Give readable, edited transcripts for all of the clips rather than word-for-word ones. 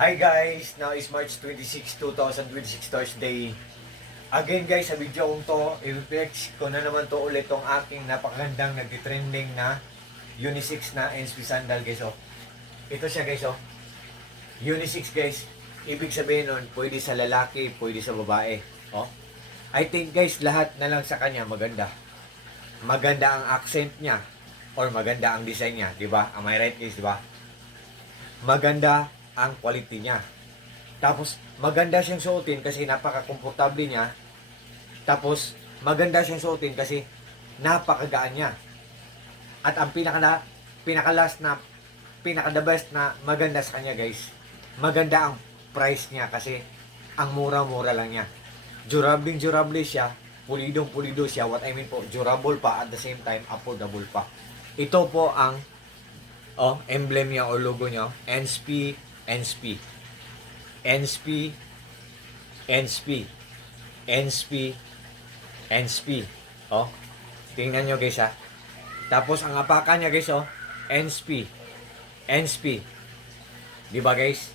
Hi guys! Now is March 26, 2026 Thursday. Again guys, sa video kong to, i-reflex ko na naman to ulit tong aking napakagandang nagtitrending na unisex na NSP sandal guys. Oh. Ito siya guys. Oh. Unisex guys. Ibig sabihin nun, pwede sa lalaki, pwede sa babae. Oh. I think guys, lahat na lang sa kanya maganda. Maganda ang accent niya or maganda ang design niya, di ba? Am I right guys, di ba? Maganda ang quality niya. Tapos, maganda siyang suotin kasi napaka-komportable niya. Tapos, maganda siyang suotin kasi napakagaan niya. At ang pinaka-the best na maganda sa kanya guys, maganda ang price niya kasi ang mura-mura lang niya. Durable siya, pulidong-pulido siya. What I mean po, durable pa at the same time, affordable pa. Ito po ang emblem niya o logo niya, NSP, NSP, NSP, NSP, NSP, NSP. Oh, tingnan nyo guys ha. Tapos ang apakan niya guys NSP, NSP. Di ba guys?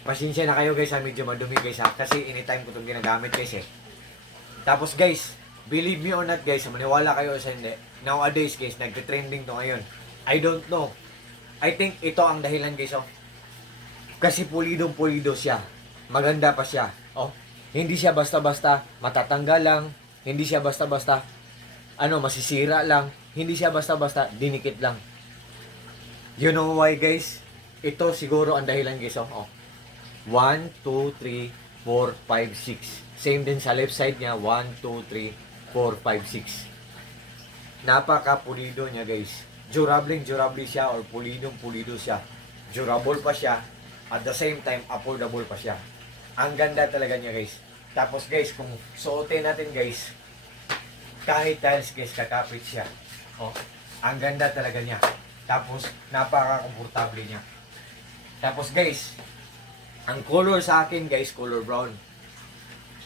Pasensya na kayo guys ha, medyo madumi guys ha. Kasi anytime ko itong ginagamit guys eh. Tapos guys, believe me or not guys, maniwala kayo sa hindi. Nowadays guys, nagte-trending to ngayon. I don't know. I think ito ang dahilan guys Kasi pulidong-pulido siya. Maganda pa siya. Hindi siya basta-basta matatanggal lang. Hindi siya basta-basta masisira lang. Hindi siya basta-basta dinikit lang. You know why guys? Ito siguro ang dahilan guys 1, 2, 3, 4, 5, 6. Same din sa left side niya. 1, 2, 3, 4, 5, 6. Napaka-pulido niya guys. Durable siya or pulidong-pulido siya. Durable pa siya. At the same time, affordable pa siya. Ang ganda talaga niya guys. Tapos guys, kung suotin natin guys, kahit tiles guys, kakapit siya. Ang ganda talaga niya. Tapos, napaka-komportable niya. Tapos guys, ang color sa akin guys, color brown.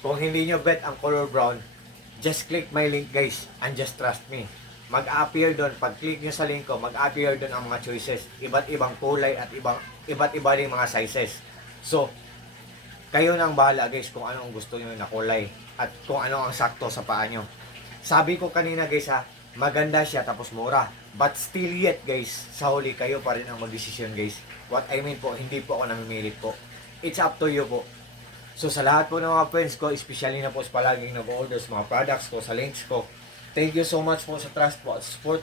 Kung hindi nyo bet ang color brown, just click my link guys and just trust me. Mag-appear doon, pag-click nyo sa link ko, mag-appear doon ang mga choices. Iba't ibang kulay at iba't iba rin mga sizes. So, kayo nang bahala guys kung ano ang gusto nyo na kulay at kung ano ang sakto sa paa nyo. Sabi ko kanina guys maganda siya tapos mura. But still yet guys, sa huli kayo pa rin ang magdesisyon guys. What I mean po, hindi po ako namimilit po. It's up to you po. So sa lahat po ng mga friends ko, especially na po sa palaging nag-order sa mga products ko, sa links ko, thank you so much po sa trust po at support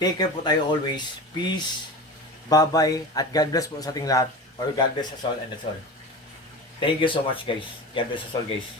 Take care po tayo always. Peace, bye-bye, at God bless po sa ating lahat. Or God bless us all and that's all. Thank you so much guys. God bless us all guys.